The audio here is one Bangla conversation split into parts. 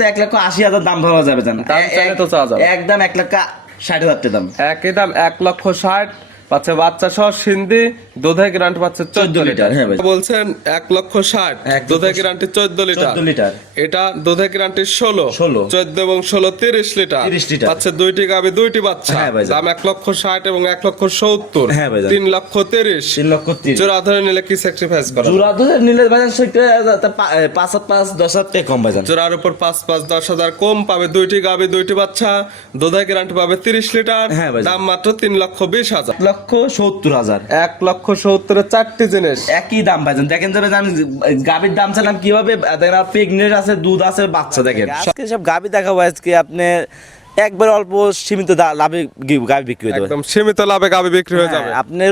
তো 1,80,000 দাম ধরা যাবে জান, দাম চাইলে তো চাওয়া যাবে একদম 1,60,000 টাকা দাম। একই দাম 1,60,000 পাচ্ছে বাচ্চা সহ সিন্ধি, দুধের গ্যারান্টি পাচ্ছে 14 লিটার। হ্যাঁ ভাই বলছেন 1,60,000 দুধের গ্যারান্টি 14 লিটার। 14 লিটার এটা দুধের গ্যারান্টি 16 14 এবং 16 30 লিটার 30 লিটার পাচ্ছে দুইটি গাভী দুইটি বাচ্চা। হ্যাঁ ভাই দাম 1,60,000 এবং 1,70,000। হ্যাঁ ভাই 3,30,000 3,30,000 জোড়া ধরে নিলে কি স্যাক্রিফাইস করা? জোড়া ধরে নিলে ভাইজান সেটা 5,5-10,000 টাকা কম ভাইজান। জোড়ার উপর 5,5-10,000 কম পাবে, দুইটি গাভী দুইটি বাচ্চা, দুধের গ্যারান্টি পাবে 30 লিটার। হ্যাঁ ভাই দাম মাত্র 3,20,000। 1,70,000 1,70,000 চারটি জিনিস একই দাম ভাইজান। দেখেন যাবে জান গাভীর দাম চালাম কিভাবে, দেখেন প্রেগনেন্ট আছে, দুধ আছে, বাচ্চা। দেখেন আজকে সব গাভী দেখাবো আজকে আপনি একবার অল্প সীমিত লাভে গাভী বিক্রি হয়ে যাবে, একদম সীমিত লাভে গাভী বিক্রি হয়ে যাবে। আপনি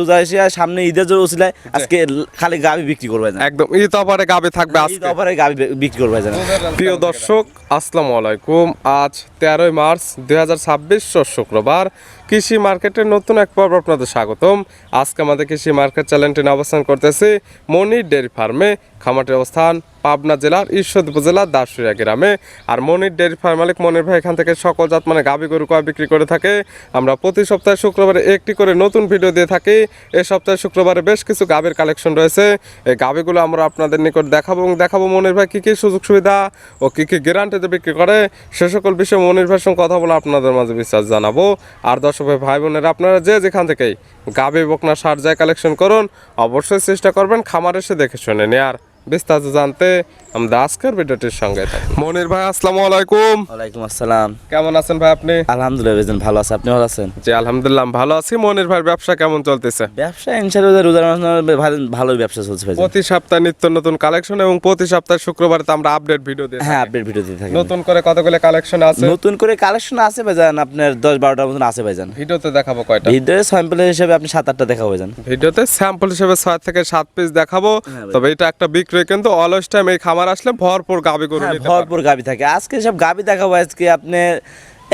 রোজা এসে সামনে ঈদের জন্য উছিলায় আজকে খালি গাভী বিক্রি করবে না, একদম ঈদ অফারে গাভী থাকবে আজকে। ঈদ অফারে গাভী বিক্রি করবে না। প্রিয় দর্শক আসসালামু আলাইকুম। আজ 13 মার্চ 2026 শুক্রবার। কৃষি মার্কেটের নতুন এক পর্ব আপনাদের স্বাগতম। আজকে আমাদের কৃষি মার্কেট চ্যানেলটি অবস্থান করতেছে মনির ডেয়ারি ফার্মে। খামারটির অবস্থান পাবনা জেলার ঈশ্বরদী উপজেলার দাসুরিয়া গ্রামে। আর মনির ডেয়ারি ফার্ম মালিক মনির ভাই এখান থেকে সকল জাত মানে গাভী গরু কয় বিক্রি করে থাকে। আমরা প্রতি সপ্তাহে শুক্রবারে একটি করে নতুন ভিডিও দিয়ে থাকি। এই সপ্তাহে শুক্রবারে বেশ কিছু গাভীর কালেকশন রয়েছে। এই গাভীগুলো আমরা আপনাদের নিকট দেখাবো এবং দেখাবো মনির ভাই কী কী সুযোগ সুবিধা ও কী কী গ্যারান্টিতে বিক্রি করে, সে সকল বিষয়ে মনির ভাইয়ের সঙ্গে কথা বলে আপনাদের মাঝে বিশ্বাস জানাবো। আর দর্শক ভাই বোনেরা আপনারা যে যেখান থেকেই গাভী বকনা সার যায় কালেকশন করুন, অবশ্যই চেষ্টা করবেন খামার এসে দেখে শুনে নেয়ার। বিস্তারিত জানতে আমাদের আজকের ভিডিওটির সঙ্গে থাকুন। মনির ভাই আসসালামু আলাইকুম। ওয়ালাইকুম আসসালাম। কেমন আছেন ভাই আপনি? আলহামদুলিল্লাহ ভাইজান ভালো আছে, আপনি ভালো আছেন? জি আলহামদুলিল্লাহ ভালো আছি। মনির ভাইয়ের ব্যবসা কেমন চলতেছে? ব্যবসা ইনশাআল্লাহ রোজার মাসে ভালোই ব্যবসা চলছে ভাইজান। প্রতি সপ্তাহে নিত্য নতুন কালেকশন এবং প্রতি সপ্তাহে শুক্রবারে তো আমরা আপডেট ভিডিও দিই। হ্যাঁ আপডেট ভিডিও দিতে থাকি। নতুন করে কতগুলো কালেকশন আছে? নতুন করে কালেকশন আছে ভাইজান আপনার 10-12টার মতন আছে ভাইজান। ভিডিওতে দেখাবো কয়টা? ভিডিও স্যাম্পল হিসেবে আপনি 7-8টা দেখাবো ভাইজান। ভিডিওতে স্যাম্পল হিসেবে 6 থেকে 7 পিস দেখাবো। তবে এটা একটা বিক্রয় কিন্তু অলওয়েজ টাইম এই খামার আসলে ভরপুর গাভী গরু নিতে পারবেন। ভরপুর গাভী থাকে। আজকে সব গাভী দেখাবো আজকে আপনি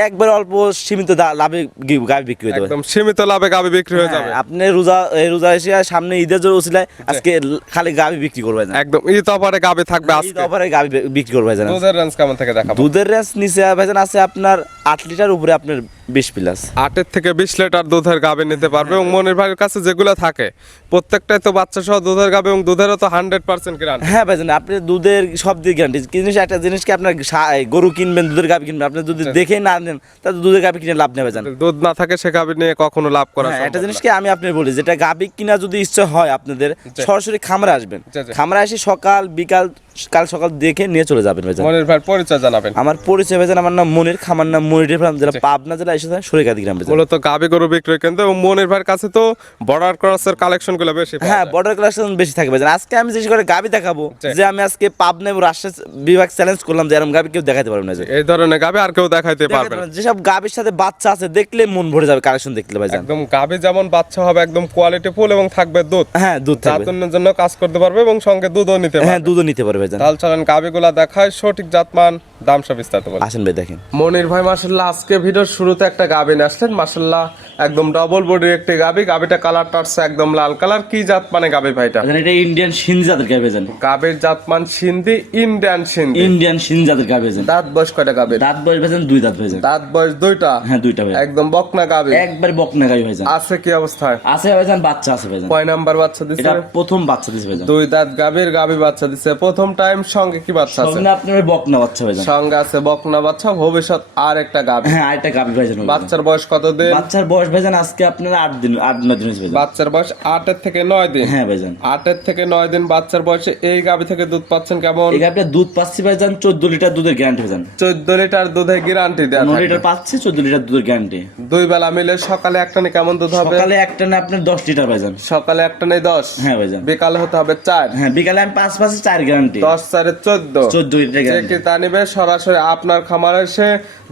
একবার অল্প সীমিত লাভে গাভী বিক্রি হয়ে যাবে, একদম সীমিত লাভে গাভী বিক্রি হয়ে যাবে। আপনি রোজা এসে সামনে ঈদের জন্য উছিলায় আজকে খালি গাভী বিক্রি করবে না, একদম ঈদ অফারে গাভী থাকবে ঈদ আজকে। অফারে গাভী বিক্রি করবে না। দুধের রেঞ্জ কেমন থেকে দেখাবো? দুধের রেঞ্জ নিচে ভাইজান আছে আপনার 8 লিটার, উপরে আপনার 20 প্লাস। 8 থেকে 20 লিটার দুধের গাভী নিতে পারবে। এবং মনির ভাইয়ের কাছে যেগুলো থাকে প্রত্যেকটাই তো বাচ্চা সহ দুধের গাভী এবং দুধেরও তো 100% গ্যারান্টি। হ্যাঁ ভাইজান আপনি দুধের সব দিক গ্যারান্টি। জিনিস একটা জিনিস কি আপনার গরু কিনবেন, দুধের গাভী কিনবেন, আপনি যদি দেখে না নেন তাহলে দুধের গাভী কিনে লাভ নেই ভাইজান। দুধ না থাকে সে গাভী নিয়ে কখনো লাভ করা সম্ভব না। একটা জিনিস কি আমি আপনাকে বলি, যেটা গাভী কিনা যদি ইচ্ছা হয় আপনাদের সরাসরি খামারে আসবেন, খামারে এসে সকাল বিকাল কাল সকাল দেখে নিয়ে চলে যাবেন ভাইজান। মনির ভাইয়ের পরিচয় জানাবেন। আমার পরিচয় ভাইজান, আমার নাম মনির, খামার নাম মনির ফার্ম, জেলা পাবনা জেলা এসে সরিকাদি গ্রাম ভাইজান। মূলত গাভী গরু বিক্রয় কেন্দ্র। এবং মনির ভাইয়ের কাছে তো বর্ডার ক্রসের কালেকশন গুলো বেশি। হ্যাঁ বর্ডার কালেকশন বেশি থাকে ভাইজান। আজকে আমি যেটা করে গাভী দেখাবো, যে আমি আজকে পাবনা এবং রাজশাহী বিভাগ চ্যালেঞ্জ করলাম যে এরকম গাভী কেউ দেখাতে পারবে না। এই ধরনের গাভী আর কেউ দেখাইতে পারবে না। যেসব গাভীর সাথে বাচ্চা আছে দেখলে মন ভরে যাবে কালেকশন দেখলে ভাইজান। একদম গাভী যেমন বাচ্চা হবে একদম কোয়ালিটি ফুল এবং থাকবে দুধ। হ্যাঁ দুধ থাকবে, জাতনের জন্য কাজ করতে পারবে এবং সঙ্গে দুধও নিতে পারবে। হ্যাঁ দুধও নিতে পারবে ভাইজান। তাহলে চলেন গাভীগুলা দেখায়, সঠিক জাতমান দাম সব বিস্তারিত বলি। আসেন ভাই দেখেন। মনির ভাই মাশাআল্লাহ আজকে ভিডিওর শুরুতে একটা গাভী নিয়ে আসলেন। মাশাআল্লাহ একদম ডাবল বডির একটি গাভী। গাভীটা কালারটা আছে একদম লাল কালার। কি জাত মানে গাভী ভাইটা? এটা ইন্ডিয়ান সিন্ধি জাতের গাভী ভাইজান। গাভীর জাতমান সিন্ধি, ইন্ডিয়ান সিন্ধি। ইন্ডিয়ান সিন্ধি জাতের গাভী ভাইজান। দাঁত বয়স কয়টা গাভীর? দাঁত বয়স ভাইজান 2 দাঁত ভাইজান। দাঁত বয়স 2টা? হ্যাঁ 2টা ভাই। একদম বকনা গাভী, একবার বকনা গাভী ভাইজান। আছে কি অবস্থায়? আছে ভাইজান, বাচ্চা আছে ভাইজান। কয় নাম্বার বাচ্চা দিছে? এটা প্রথম বাচ্চা দিছে ভাইজান। 2 দাঁত গাভীর গাভী বাচ্চা দিছে প্রথম টাইম। সঙ্গে কি বাচ্চা আছে? সঙ্গে আপনার বকনা বাচ্চা ভাইজান। সঙ্গে আছে বকনা বাচ্চা, ভবিষ্যৎ আর একটা গাভী। হ্যাঁ আরেকটা গাভী ভাইজান। বাচ্চার বয়স কত দিন? বাচ্চার বয়স ভাইজান আজকে আপনার 8-9 দিন হয়েছে ভাইজান। বাচ্চার বয়স 8 থেকে 9 দিন। হ্যাঁ ভাইজান 8 থেকে 9 দিন বাচ্চার বয়সে এই গাভী থেকে দুধ পাচ্ছেন কেমন? এই গাভীটা দুধ পাচ্ছি ভাইজান 14 লিটার দুধের গ্যারান্টি ভাইজান। 14 লিটার দুধের গ্যারান্টি দেয়া 9 থাকে। লিটার পাচ্ছি, 14 লিটার দুধের গ্যারান্টি। দুই বেলা মিলে সকালে একটা নে কেমন দুধ হবে? সকালে একটা না আপনার 10 লিটার ভাইজান। সকালে একটা নেই 10। হ্যাঁ ভাইজান। বিকালে হতে হবে 4। হ্যাঁ বিকালে আমি 5 পাচ্ছি 4 গ্যারান্টি। 10 4 14। 14 লিটার যে গ্যারান্টি। কি তা নিবে সরাসরি আপনার খামারে এসে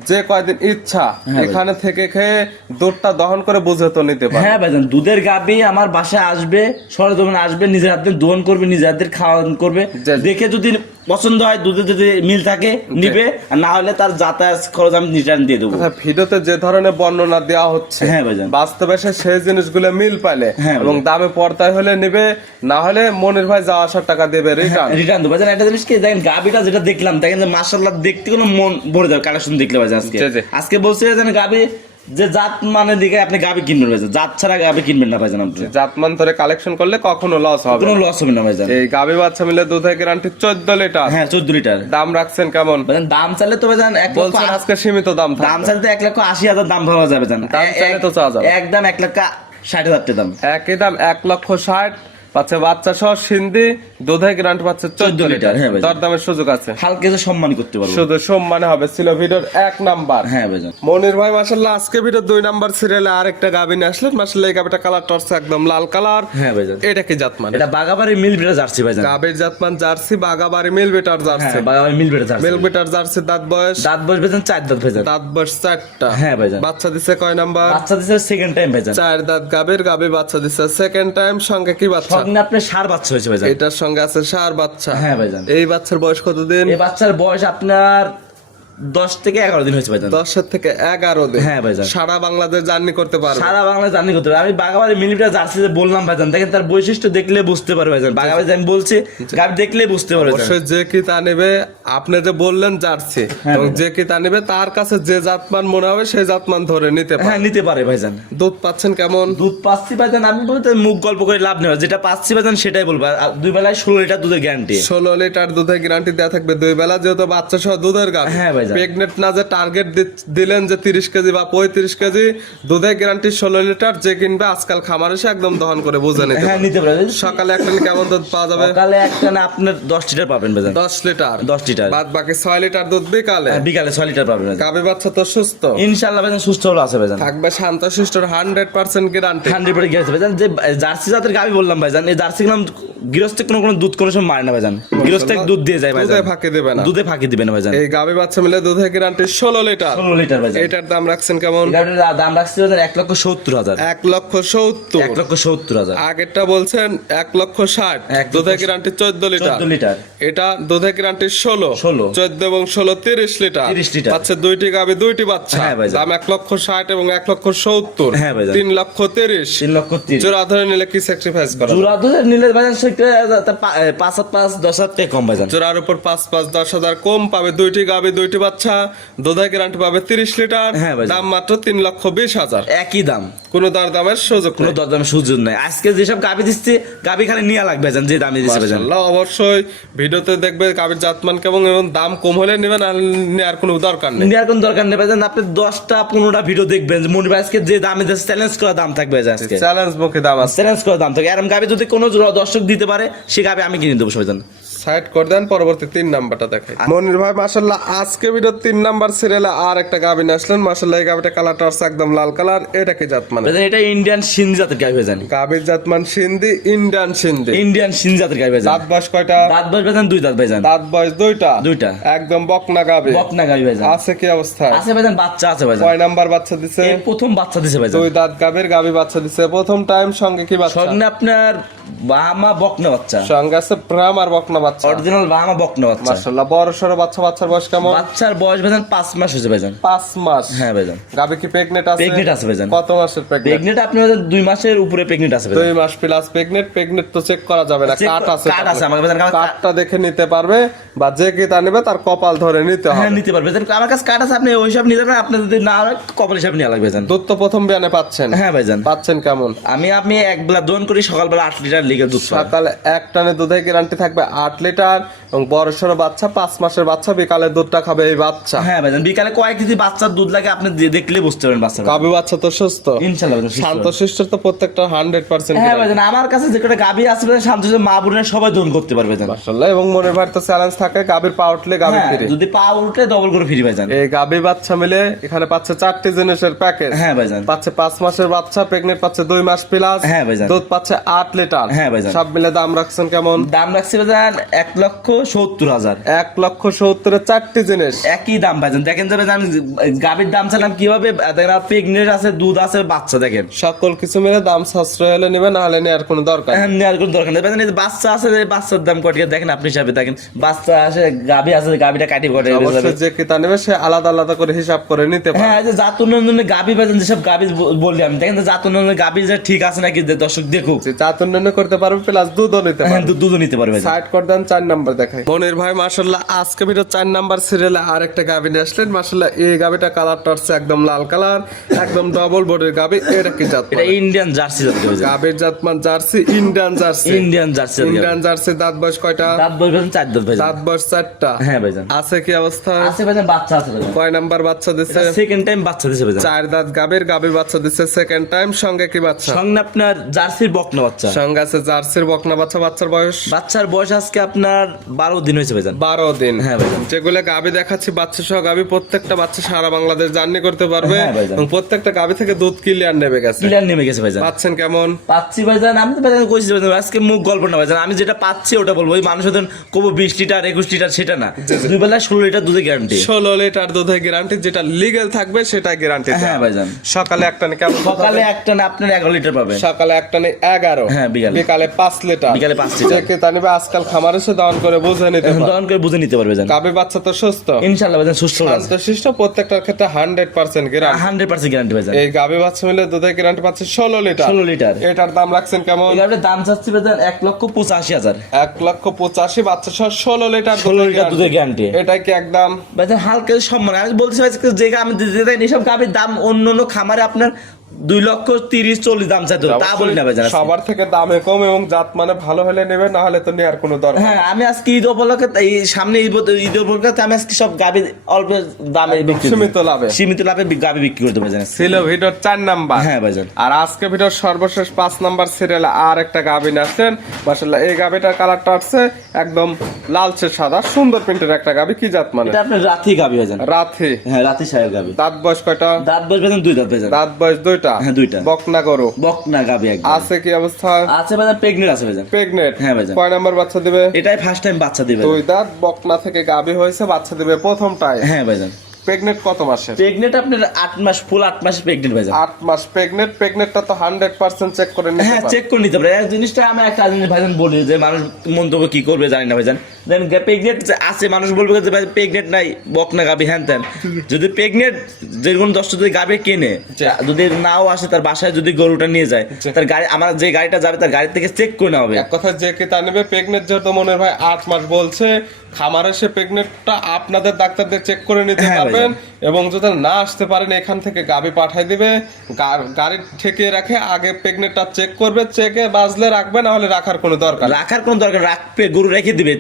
যে কয়দিন ইচ্ছা এখানে থেকে খেয়ে দুধটা দহন করে বুঝে তো নিতে পারে। হ্যাঁ ভাইজান দুধের গাভী আমার বাসায় আসবে, সরজমিনে আসবে, নিজের হাতে দোহন করবে, নিজের হাতে খাওয়ান করবে, দেখে যদি পছন্দ হয়, দুধে যদি মিল থাকে নিবে, আর না হলে তার যাতায়াত খরচ আমি রিটার্ন দিয়ে দেবো। আচ্ছা, ভিডিওতে যে ধরনের বর্ণনা দেওয়া হচ্ছে হ্যাঁ ভাইজান। বাস্তবে সে সেই জিনিসগুলো মিল পাইলে হ্যাঁ এবং দামে পর্দায় হলে নিবে, না হলে মনির ভাই যাওয়া আসার টাকা দেবে রিটার্ন। রিটার্ন দেবো ভাইজান। একটা জিনিস কি দেখেন, গাবিটা যেটা দেখলাম দেখেন যে মাশাআল্লাহ দেখতে কোনো মন ভরে যাবে কালেকশন দেখলে ভাইজান। আজকে জি, জি। আজকে বলছি ভাইজান গাবি যে জাত মানে দিকে আপনি গাবি কিনবেন ভাইজান, জাত ছাড়া গাবি কিনবেন না ভাইজান। আপনি জাতমান ধরে কালেকশন করলে কখনো লস হবে কোনো না। লস হবে না ভাইজান। এই গাবি বাচ্চা মিলে দুধের গ্যারান্টি 14 লিটার। হ্যাঁ 14 লিটার। দাম রাখছেন কেমন? ভাইজান দাম চাইলে তো ভাইজান বলছেন আজকে সীমিত দাম থাকবে। দাম চাইলে তো 1,80,000 দাম ধরা যাবে জান। দাম চাইলে তো চাওয়া যাবে। একদম 1,60,000 টাকা দাম। একই দাম 1,60,000 পাচ্ছে বাচ্চা সহ সিন্ধি, দুধের গ্যারান্টি পাচ্ছে 14 লিটার। হ্যাঁ ভাই। দরদামের সুযোগ আছে, হালকা যে সম্মান করতে পারবো। শুধু সম্মানে হবে। ছিল ভিডিওর 1 নাম্বার। হ্যাঁ ভাইজান। মনির ভাই মাশাআল্লাহ আজকে ভিডিওর 2 নাম্বার সিরিয়ালে আরেকটা গাবি নিয়ে আসলেন। মাশাআল্লাহ এই গাবিটা কালার টর্চ একদম লাল কালার। হ্যাঁ ভাইজান। এটা কি জাতমান? এটা বাগাবাড়ি মিল বিটা জার্সি ভাইজান। গাবির জাতমান জার্সি, বাগাবাড়ি মিল বেটার জার্সি। হ্যাঁ বাগাবাড়ি মিল বিটা জার্সি। মিল বেটার জার্সি। দাঁত বয়স? দাঁত বয়স ভাইজান 4 দাঁত ভাইজান। দাঁত বয়স 4টা। হ্যাঁ ভাইজান। বাচ্চা দিছে কয় নাম্বার? বাচ্চা দিছে সেকেন্ড টাইম ভাইজান। 4 দাঁত গাবির, গাবি বাচ্চা দিছে সেকেন্ড টাইম। সঙ্গে কি বাচ্চা? সঙ্গে আপনার ষাঁড় বাচ্চা হয়েছে ভাইজান। এটার সঙ্গে আছে ষাঁড় বাচ্চা। হ্যাঁ ভাইজান। এই বাচ্চার বয়স কতদিন? এই বাচ্চার বয়স আপনার 10 থেকে 11 দিন হয়েছে ভাইজান। 10 থেকে 11 দিন। হ্যাঁ ভাইজান। সারা বাংলাদেশ জার্নি করতে পারবে। সারা বাংলা জার্নি করতে পারবে। আমি বাগাবাড়ি মিল বিটা জার্সি যে বললাম ভাইজান, দেখেন তার বৈশিষ্ট্য দেখলে বুঝতে পারবে ভাইজান। বাগাবাড়ি যে আমি বলছি গাবি দেখলে বুঝতে পারবে ভাইজান। অবশ্যই যে কি তা নেবে, আপনি যে বললেন জার্সি, এবং যে কি তা নেবে তার কাছে যে জাতমান মনে হবে সেই জাতমান ধরে নিতে পারে। হ্যাঁ নিতে পারে ভাইজান। দুধ পাচ্ছেন কেমন? দুধ পাচ্ছি ভাইজান, আমি বলতে মুখ গল্প করে লাভ নেই, যেটা পাচ্ছি ভাইজান সেটাই বলবো। আর 2 বেলায় 16 লিটার দুধের গ্যারান্টি। 16 লিটার দুধের গ্যারান্টি দেওয়া থাকবে 2 বেলা, যেহেতু বাচ্চা সহ দুধের গাভী। হ্যাঁ ভাইজান। প্রেগনেন্ট না যে টার্গেট দিলেন যে 30 কেজি বা 35 কেজি, দুধের গ্যারান্টি 16 লিটার। যে কিনবে আজকাল খামার এসে একদম দহন করে বুঝে নিতে হ্যাঁ পারবে। নিতে পারে। সকালে একটা কেমন দুধ পাওয়া যাবে? সকালে একটা না আপনার 10 লিটার পাবেন ভাইজান। 10 লিটার। 10 লিটার। বাদ বাকি 6 লিটার দুধ বিকালে। বিকালে 6 লিটার পাবেন ভাইজান। গাভী বাচ্চা তো সুস্থ ইনশাআল্লাহ ভাইজান, সুস্থ হলো আছে ভাইজান। থাকবে শান্তশিষ্টর 100% গ্যারান্টি। 100% গেছে ভাইজান। যে জার্সি জাতের গাবি বললাম ভাইজান, এই জার্সি গুলো গৃহস্থ কোনো দুধ কোনো সময় মারে না ভাইজান। গৃহস্থ দুধ দিয়ে যায় ভাইজান। দুধে ফাঁকি দেবে না। দুধে ফাঁকি দিবে না ভাইজান। এই গাভী বাচ্চা মিলে দুধের গ্যারান্টি 16 লিটার। 16 লিটার ভাইজান। এটার দাম রাখছেন কেমন? গাবির দাম রাখছি ভাইজান 1,70,000। 1,70,000। 1,70,000। আগেরটা বলছেন 1,60,000। 1,60,000 দুধের গ্যারান্টি 14 লিটার। 14 লিটার। এটা দুধের গ্যারান্টি 16। 14 এবং 16 30 লিটার। 30 লিটার। পাচ্ছে দুইটি গাভী দুইটি বাচ্চা। হ্যাঁ ভাইজান। দাম 1,60,000 এবং 1,70,000। হ্যাঁ ভাইজান। 3,30,000। 3,30,000। জোড়া ধরে নিলে কি স্যাক্রিফাইস করা? জোড়া দুধের নিলে ভাইজান সেটা 5,5,10,000 টাকা কম ভাইজান। জোড়ার উপর 5,5,10,000 কম পাবে। দুইটি গাভী দুইটি বাচ্চা, দুধের গ্যারান্টি পাবে 30 লিটার। হ্যাঁ ভাইজান। দাম মাত্র 3,20,000। একই দাম, কোনো দরদামের সুযোগ কোনো নেই। দরদামের সুযোগ নাই। আজকে যেসব গাবি দিচ্ছি গাবি খালি নিয়ে লাগবে ভাইজান, যে দামে দিচ্ছে ভাইজান। মাশাআল্লাহ, অবশ্যই ভিডিওতে দেখবে গাভীর জাতমান কেমন এবং দাম কম হলে নেবেন, আর নেওয়ার কোনো দরকার নেই। নেওয়ার কোনো দরকার নেই ভাইজান। আপনি 10টা 15টা ভিডিও দেখবেন, মনে ভাই আজকে যে দামে দিচ্ছে চ্যালেঞ্জ করা দাম থাকবে ভাইজান। আজকে চ্যালেঞ্জ মুখে দাম আছে। চ্যালেঞ্জ করা দাম থাকে। এরকম গাবি যদি কোনো দর্শক দিতে পারে সে গাবি আমি কিনে দেবো ভাইজান। সাইড করে দেন, পরবর্তী 3 নাম্বারটা দেখাই। মনির ভাই মাশাআল্লাহ আজকে ভিডিও 3 নাম্বার সিরিয়ালে আর একটা গাভী নিয়ে আসলেন। মাশাআল্লাহ এই গাভীটা কালারটা আছে একদম লাল কালার। এটা কি জাত মানে? ভাইজান এটা ইন্ডিয়ান সিন্ধি জাতের গাবি ভাইজান। গাভীর জাতমান সিন্ধি, ইন্ডিয়ান সিন্ধি। ইন্ডিয়ান সিন্ধি জাতের গাবি ভাইজান। দাঁত বয়স কয়টা? দাঁত বয়স ভাইজান 2 দাঁত ভাইজান। দাঁত বয়স দুইটা। দুইটা। একদম বকনা গাভী। বকনা গাবি ভাইজান। আছে কি অবস্থায়? আছে ভাইজান, বাচ্চা আছে ভাইজান। কয় নাম্বার বাচ্চা দিছে? এই প্রথম বাচ্চা দিছে ভাইজান। 2 দাঁত গাভীর, গাভী বাচ্চা দিছে প্রথম টাইম। সঙ্গে কি বাচ্চা? সঙ্গে আপনার বাহামা বকনা বাচ্চা। সঙ্গে আছে প্রাম আর বকনা বাচ্চা। অরিজিনাল বাহামা বকনা বাচ্চা। মাশাআল্লাহ বড় সরো বাচ্চা। বাচ্চার বয়স কেমন? বাচ্চার বয়স ভাইজান 5 মাস হয়েছে ভাইজান। 5 মাস। হ্যাঁ ভাইজান। গাভী কি প্রেগনেন্ট আছে? প্রেগনেন্ট আছে ভাইজান। কত মাসের প্রেগনেন্ট? প্রেগনেন্ট আপনি ভাইজান 2 মাসের উপরে প্রেগনেন্ট আছে ভাইজান। 2 মাস প্লাস প্রেগনেন্ট। প্রেগনেন্ট তো চেক করা যাবে না, কাট আছে। কাট আছে আমার ভাইজান। কাটটা দেখে নিতে পারবে, বা যে কি তা নেবে তার কপাল ধরে নিতে হবে। হ্যাঁ নিতে পারবে ভাইজান। আমার কাছে কাট আছে, আপনি ওই হিসাব নিতে পারেন। আপনি যদি না হয় কপাল হিসাব নিয়ে লাগবে ভাইজান। দুধ তো প্রথম বিয়ানে পাচ্ছেন? হ্যাঁ ভাইজান। পাচ্ছেন কেমন? আমি এক বেলা দোন করি, সকালবেলা 8 লিটার লিটার দুধ পাই। সকালে এক টানে দুধের গ্যারান্টি থাকবে 8 লিটার এবং বড় সরো বাচ্চা 5 মাসের বাচ্চা। বিকালে দুধটা খাবে এই বাচ্চা। হ্যাঁ ভাইজান। বিকালে কয়েক কেজি বাচ্চার দুধ লাগে, আপনি দেখলে বুঝতে পারবেন বাচ্চা। গাভী বাচ্চা তো সুস্থ ইনশাআল্লাহ ভাইজান, সুস্থ। শান্তশিষ্টর তো প্রত্যেকটা 100%। হ্যাঁ ভাইজান, আমার কাছে যে কটা গাভী আছে ভাইজান, শান্ত মা বোনের সবাই দোন করতে পারবে ভাইজান। মাশাআল্লাহ। এবং মনের ভাই তো চ্যালেঞ্জ থাকে, গাভীর পা উঠলে গাভী হ্যাঁ, ফিরে। যদি পা উল্টে ডবল করে ফিরি ভাইজান। এই গাভী বাচ্চা মিলে এখানে পাচ্ছে 4টি জিনিসের প্যাকেজ। হ্যাঁ ভাইজান। পাচ্ছে 5 মাসের বাচ্চা, প্রেগনেন্ট পাচ্ছে 2 মাস প্লাস। হ্যাঁ ভাইজান। দুধ পাচ্ছে 8 লিটার। হ্যাঁ ভাইজান। সব মিলে দাম রাখছেন কেমন? দাম রাখছি ভাইজান 1,70,000। 1,70,000 চারটি জিনিস একই দাম ভাইজান। দেখেন যে ভাইজান গাভীর দাম চালাম কিভাবে, দেখেন প্রেগনেন্ট আছে, দুধ আছে, বাচ্চা দেখেন সকল কিছু মিলে দাম সাশ্রয় হলে নেবেন, না হলে নেওয়ার কোনো দরকার নেই। হ্যাঁ, নেওয়ার কোনো দরকার নেই ভাইজান। এই যে বাচ্চা আছে, এই বাচ্চার দাম কত দেখেন আপনি হিসাবে দেখেন। বাচ্চা আছে, গাভী আছে, গাভীটা কাটি কটে। অবশ্যই যে ক্রেতা নেবে সে আলাদা আলাদা করে হিসাব করে নিতে পারে। হ্যাঁ, এই যে জাত উন্নয়নের গাভী ভাইজান, যেসব গাভী বললি আমি, দেখেন যে জাত উন্নয়নের গাভী যে ঠিক আছে নাকি দর্শক দেখুক। জাত উন্নয়ন করতে পারবে প্লাস দুধও নিতে হ্যাঁ, পারবে। দুধও নিতে পারবে। সাইড কর দেন, 4 নাম্বার দেখাই। মনির ভাই মাশাআল্লাহ আজকে ভিডিও 4 নাম্বার সিরিয়ালে আরেকটা গাভী নিয়ে আসলেন। মাশাআল্লাহ এই গাভীটা কালারটা হচ্ছে একদম লাল কালার, একদম ডবল বডির গাভী। এটা কি জাত? এটা ইন্ডিয়ান জার্সি জাত ভাইজান। গাভীর জাতমান jersey, Indian jersey. Indian jersey. Indian jersey দাঁত বয়স কয়টা? দাঁত বলবেন 4 দাঁত ভাইজান। দাঁত বয়স 4টা। হ্যাঁ ভাইজান। আছে কি অবস্থা? আছে ভাইজান, বাচ্চা আছে ভাইজান। কয় নাম্বার বাচ্চা দিচ্ছে? সেকেন্ড টাইম বাচ্চা দিছে ভাইজান। 4 দাঁত গাভীর বাচ্চা দিচ্ছে সেকেন্ড টাইম। সঙ্গে কি বাচ্চা? সঙ্গে আপনার জার্সির বকনা বাচ্চা। সঙ্গে আছে জার্সির বকনা বাচ্চা। বাচ্চার বয়স? বাচ্চার বয়স আজকে আপনার 12 দিন হয়েছে ভাইজান। 12 দিন। হ্যাঁ ভাইজান। যেগুলো গাভী দেখাচ্ছি বাচ্চা সহ গাভী, প্রত্যেকটা বাচ্চা সারা বাংলাদেশ জার্নি করতে পারবে হ্যাঁ ভাইজান। এবং প্রত্যেকটা গাভী থেকে দুধ ক্লিয়ার নেবে গেছে। ক্লিয়ার নেমে গেছে ভাইজান। পাচ্ছেন কেমন? পাচ্ছি ভাইজান, আমি তো ভাইজান কইছি ভাইজান, আজকে মুখ গল্প না ভাইজান, আমি যেটা পাচ্ছি ওটা বলবো। ওই মানুষ হতেন কবো 20 লিটার 21 লিটার সেটা না, দুই বেলা 16 লিটার দুধের গ্যারান্টি। 16 লিটার দুধের গ্যারান্টি, যেটা লিগ্যাল থাকবে সেটা গ্যারান্টি। হ্যাঁ ভাইজান। সকালে একটা নে কেমন? সকালে একটা না আপনার 11 লিটার পাবেন। সকালে একটা নে 11। হ্যাঁ, বিকালে 5 লিটার। বিকালে 5 লিটার। যে ক্রেতা নেবে আজকাল খামারে এসে দান করে বুঝে নিতে পারে। দহন করে বুঝে নিতে পারবে ভাইজান। গাভী বাচ্চা তো সুস্থ ইনশাআল্লাহ ভাইজান, সুস্থ আছে। শান্তশিষ্ট, প্রত্যেকটার ক্ষেত্রে 100% গ্যারান্টি। 100% গ্যারান্টি ভাইজান। এই গাভী বাচ্চা মিলে দুধের গ্যারান্টি পাচ্ছে 16 লিটার। 16 লিটার। এটার দাম রাখছেন কেমন? এটার দাম চাচ্ছি ভাইজান 1,85,000। 1,85,000 বাচ্চা সহ 16 লিটার 16 লিটার দুধের গ্যারান্টি। এটা কি একদম ভাইজান হালকা সম্মান। আমি বলছি ভাই যে আমি দিতে দেন এসব গাভীর দাম অন্য অন্য খামারে আপনার 2,30,40 দাম চাইতো, তা বলি না ভাইজান। সবার থেকে দামে কম এবং জাত মানে ভালো হলে নেবে, না হলে তো নেওয়ার কোনো দরকার। হ্যাঁ, আমি আজকে ঈদ উপলক্ষে, এই সামনে ঈদ উপলক্ষে আমি আজকে সব গাভী অল্প দামে বিক্রি, সীমিত লাভে গাভী বিক্রি করতে ভাইজান। ছিল ভিডিওর 4 নাম্বার। হ্যাঁ ভাইজান। আর আজকে ভিডিওর সর্বশেষ 5 নাম্বার সিরিয়ালে আর একটা গাভী আসছেন। মাশাআল্লাহ এই গাভীটার কালারটা আছে একদম লালচে সাদা, সুন্দর প্রিন্টের একটা গাভী। কি জাত মানে? এটা আপনার রাথি গাভী ভাইজান। রাথি? হ্যাঁ, রাথি সাহেব গাভী। দাঁত বয়স কয়টা? দাঁত বয়স ভাইজান 2 দাঁত ভাইজান। দাঁত বয়স 2টা? হ্যাঁ, 2টা। বকনা গরু? বকনা গাভী একদম। আছে কি অবস্থা? আছে ভাইজান, প্রেগন্যান্ট আছে ভাইজান। প্রেগন্যান্ট? হ্যাঁ ভাইজান। কয় নাম্বার বাচ্চা দিবে? এটাই ফার্স্ট টাইম বাচ্চা দিবে। 2 দাঁত বকনা থেকে গাভী হয়েছে, বাচ্চা দিবে প্রথমটাই। হ্যাঁ ভাইজান। প্রেগন্যান্ট কত মাসের? প্রেগন্যান্ট আপনার 8 মাস, ফুল 8 মাস প্রেগন্যান্ট ভাইজান। 8 মাস প্রেগন্যান্ট। প্রেগন্যান্টটা তো 100% চেক করে নিতে হ্যাঁ, পারে। চেক করে নিতে পারে। এই জিনিসটা আমি একটা জিনিস ভাইজান বলি যে মানুষ মন্তব্য কি করবে জানি না ভাইজান। দেন প্রেগন্যান্ট আছে, মানুষ বলবে যে ভাই প্রেগন্যান্ট নাই, বকনা গাভী হ্যান ত্যান। যদি প্রেগন্যান্ট যে কোনো 10টা যদি গাভী কিনে, যদি নাও আসে তার বাসায় যদি গরুটা নিয়ে যায়, তার গাড়ি, আমার যে গাড়িটা যাবে তার গাড়ি থেকে চেক করে নেওয়া হবে। এক কথা যে কে তা নেবে প্রেগন্যান্ট, যেহেতু মনের ভাই 8 মাস বলছে, খামারে সে প্রেগন্যান্টটা আপনাদের ডাক্তারদের চেক করে নিতে হ্যাঁ পারবেন। এবং যদি না আসতে পারেন এখান থেকে গাভী পাঠাই দিবে, গাড়ি ঠেকিয়ে রাখে, আগে প্রেগন্যান্টটা চেক করবে, চেকে বাজলে রাখবে, না হলে রাখার কোনো দরকার নেই। রাখার কোনো দরকার, রাখবে, গরু রেখে দিবে।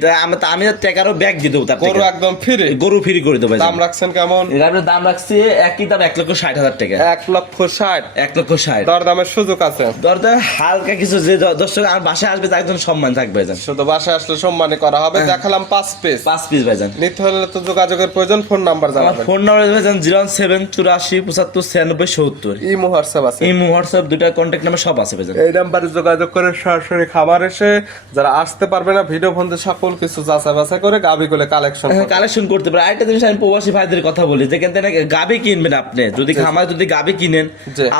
আমি টাকারও ব্যাগ দিয়ে দেবো, তার গরু একদম ফ্রি। গরু ফ্রি করে দেবো। দাম রাখছেন কেমন? এর দাম রাখছি একই দাম 1,60,000 টাকা। 1,60,000? 1,60,000 দরদামের সুযোগ আছে? দরদাম হালকা কিছু, যে দর্শক আমার বাসায় আসবে তার জন্য সম্মান থাকবে ভাইজান। শুধু বাসায় আসলে সম্মানই করা হবে। দেখালাম 5 পিস। 5 পিস ভাইজান। নিতে হলে তো যোগাযোগের প্রয়োজন। ফোন নাম্বার আমার জানাবেন। ফোন নাম্বার ভাইজান 07485759670। ইমো হোয়াটসঅ্যাপ আছে? ইমো হোয়াটসঅ্যাপ দুইটা কন্ট্যাক্ট নাম্বার সব আছে ভাইজান। এই নাম্বারে যোগাযোগ করে সরাসরি খাবার এসে, যারা আসতে পারবে না ভিডিও ফোন দিয়ে সকল কিছু যাচাই বাছাই করে গাভীগুলো কালেকশন কালেকশন করতে পারে। আরেকটা জিনিস আমি প্রবাসী ভাইদের কথা বলি, যেখান থেকে গাভী কিনবেন আপনি, যদি খামার যদি গাভী কিনেন,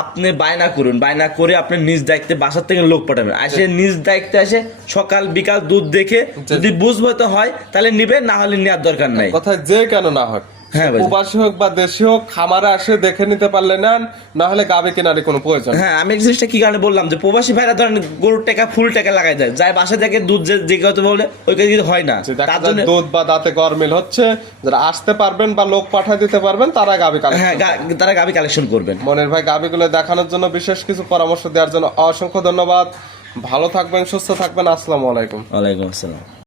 আপনি বায়না করুন, বায়না করে আপনি নিজ দায়িত্বে বাসার থেকে লোক পাঠাবেন, আসে নিজ দায়িত্বে আসে সকাল বিকাল দুধ দেখে, যদি বুঝবে তো হয় তাহলে নিবে, না হলে নেওয়ার দরকার নাই। কথা যে কেন না হয়, হ্যাঁ ভাই, প্রবাসী হোক বা দেশি হোক, খামারে আসে দেখে নিতে পারলে নেন, না হলে গাভী কেনার কোনো প্রয়োজন। হ্যাঁ, আমি এই জিনিসটা কি কারণে বললাম যে প্রবাসী ভাইরা ধরেন গরুর টাকা ফুল টাকা লাগাই দেয়, যাই বাসা থেকে দুধ যে কথা বলে ওই কাজ কিন্তু হয় না। তার জন্য দুধ বা দাঁতে গরমিল হচ্ছে, যারা আসতে পারবেন বা লোক পাঠিয়ে দিতে পারবেন তারা গাভী কালেকশন, হ্যাঁ তারা গাভী কালেকশন করবেন। মনের ভাই গাভীগুলো দেখানোর জন্য, বিশেষ কিছু পরামর্শ দেওয়ার জন্য অসংখ্য ধন্যবাদ। ভালো থাকবেন, সুস্থ থাকবেন। আসসালামু আলাইকুম। ওয়ালাইকুম আসসালাম।